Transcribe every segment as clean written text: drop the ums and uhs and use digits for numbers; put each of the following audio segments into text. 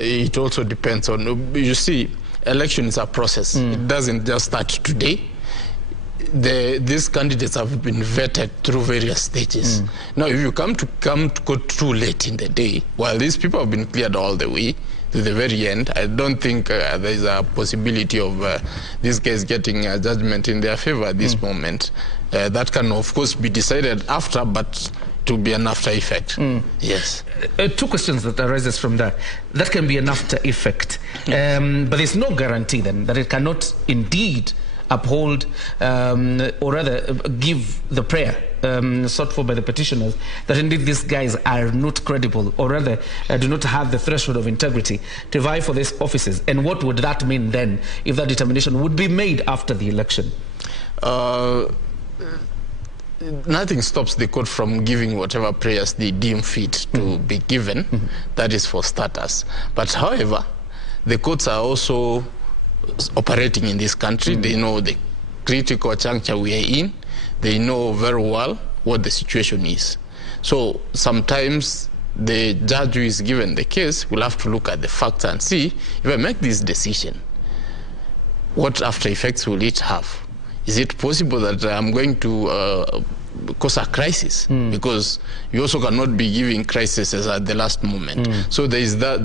It also depends on, you see, election is a process. It doesn't just start today. These candidates have been vetted through various stages. Now, if you come to court too late in the day, while these people have been cleared all the way to the very end, I don't think there is a possibility of these guys getting a judgment in their favor at this moment. That can, of course, be decided after, but to be an after effect. Yes. Two questions that arises from that. That can be an after effect, but there's no guarantee then that it cannot indeed uphold or rather give the prayer sought for by the petitioners that indeed these guys are not credible, or rather do not have the threshold of integrity to vie for these offices. And what would that mean then if that determination would be made after the election? Nothing stops the court from giving whatever prayers they deem fit to be given. That is for starters. But however, the courts are also operating in this country. They know the critical juncture we are in. They know very well what the situation is. So sometimes the judge who is given the case will have to look at the facts and see, if I make this decision, what after effects will it have? Is it possible that I'm going to cause a crisis? Because you also cannot be giving crises at the last moment. So there is that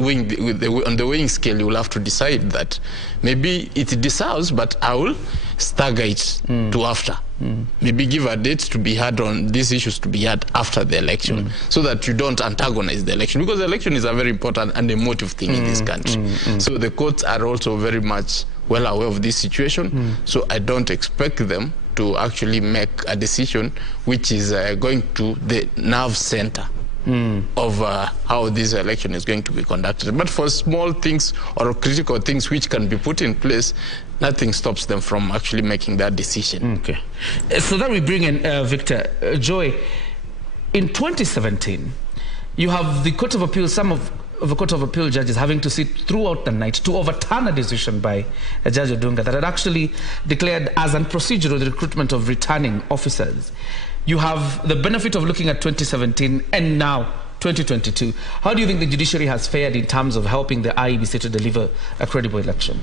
on the weighing scale, you will have to decide that maybe it deserves, but I will stagger it to after. Maybe give a date to be had on these issues to be had after the election, so that you don't antagonize the election, because the election is a very important and emotive thing in this country. So the courts are also very much well aware of this situation. So I don't expect them to actually make a decision which is going to the nerve center of how this election is going to be conducted. But for small things or critical things which can be put in place, nothing stops them from actually making that decision. Okay. So then we bring in Victor. Joy, in 2017, you have the Court of Appeal, some of the Court of Appeal judges having to sit throughout the night to overturn a decision by Judge Odunga that had actually declared as unprocedural the recruitment of returning officers. You have the benefit of looking at 2017 and now 2022. How do you think the judiciary has fared in terms of helping the IEBC to deliver a credible election?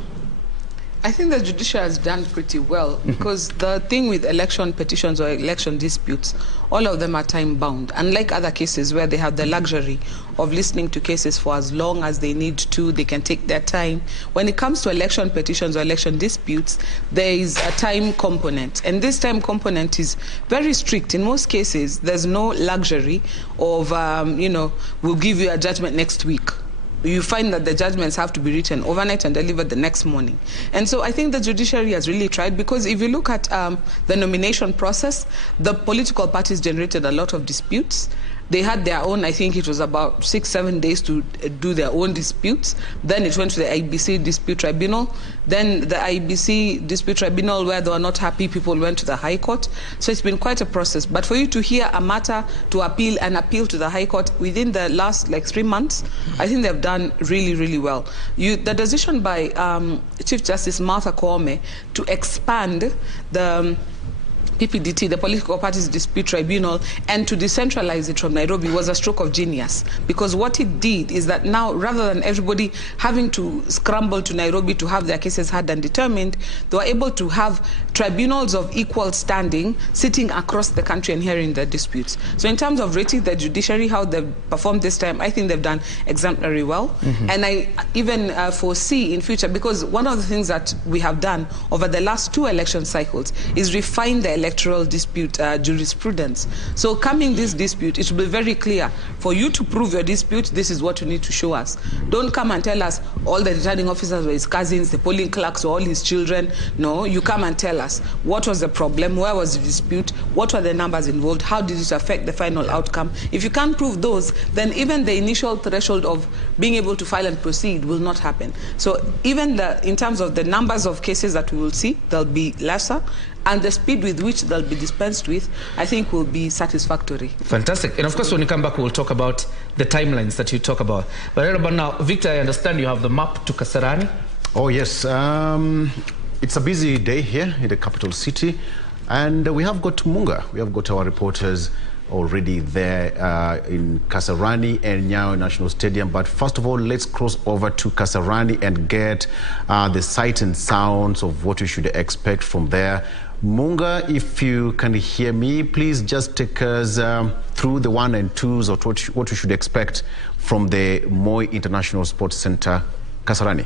I think the judiciary has done pretty well, because the thing with election petitions or election disputes, all of them are time-bound. Unlike other cases where they have the luxury of listening to cases for as long as they need to, they can take their time. When it comes to election petitions or election disputes, there is a time component. And this time component is very strict. In most cases, there's no luxury of, we'll give you a judgment next week. You find that the judgments have to be written overnight and delivered the next morning. And so I think the judiciary has really tried, because if you look at the nomination process, the political parties generated a lot of disputes. They had their own, I think it was about 6-7 days to do their own disputes. Then it went to the IEBC Dispute Tribunal. Then the IEBC Dispute Tribunal, where they were not happy, people went to the High Court. So it's been quite a process. But for you to hear a matter to appeal and appeal to the High Court within the last 3 months, I think they've done really, really well. The decision by Chief Justice Martha Koome to expand the PPDT, the Political Parties Dispute Tribunal, and to decentralize it from Nairobi was a stroke of genius, because what it did is that now, rather than everybody having to scramble to Nairobi to have their cases heard and determined, they were able to have tribunals of equal standing sitting across the country and hearing their disputes. So in terms of rating the judiciary, how they've performed this time, I think they've done exemplary well. And I even foresee in future, because one of the things that we have done over the last 2 election cycles is refine the electoral dispute jurisprudence. So coming this dispute, it will be very clear. For you to prove your dispute, this is what you need to show us. Don't come and tell us all the returning officers were his cousins, the polling clerks were all his children. No, you come and tell us what was the problem, where was the dispute, what were the numbers involved, how did it affect the final outcome. If you can't prove those, then even the initial threshold of being able to file and proceed will not happen. So even in terms of the numbers of cases that we will see, they'll be lesser, and the speed with which they'll be dispensed with, I think, will be satisfactory. Fantastic. And of course, when you come back, we'll talk about the timelines that you talk about. But right about now, Victor, I understand you have the map to Kasarani. Oh, yes. It's a busy day here in the capital city. And we have got Munga. We have got our reporters already there in Kasarani and Nyayo National Stadium. But first of all, let's cross over to Kasarani and get the sight and sounds of what we should expect from there. Munga, if you can hear me, please just take us through the 1 and 2s of what we should expect from the Moi International Sports Center, Kasarani.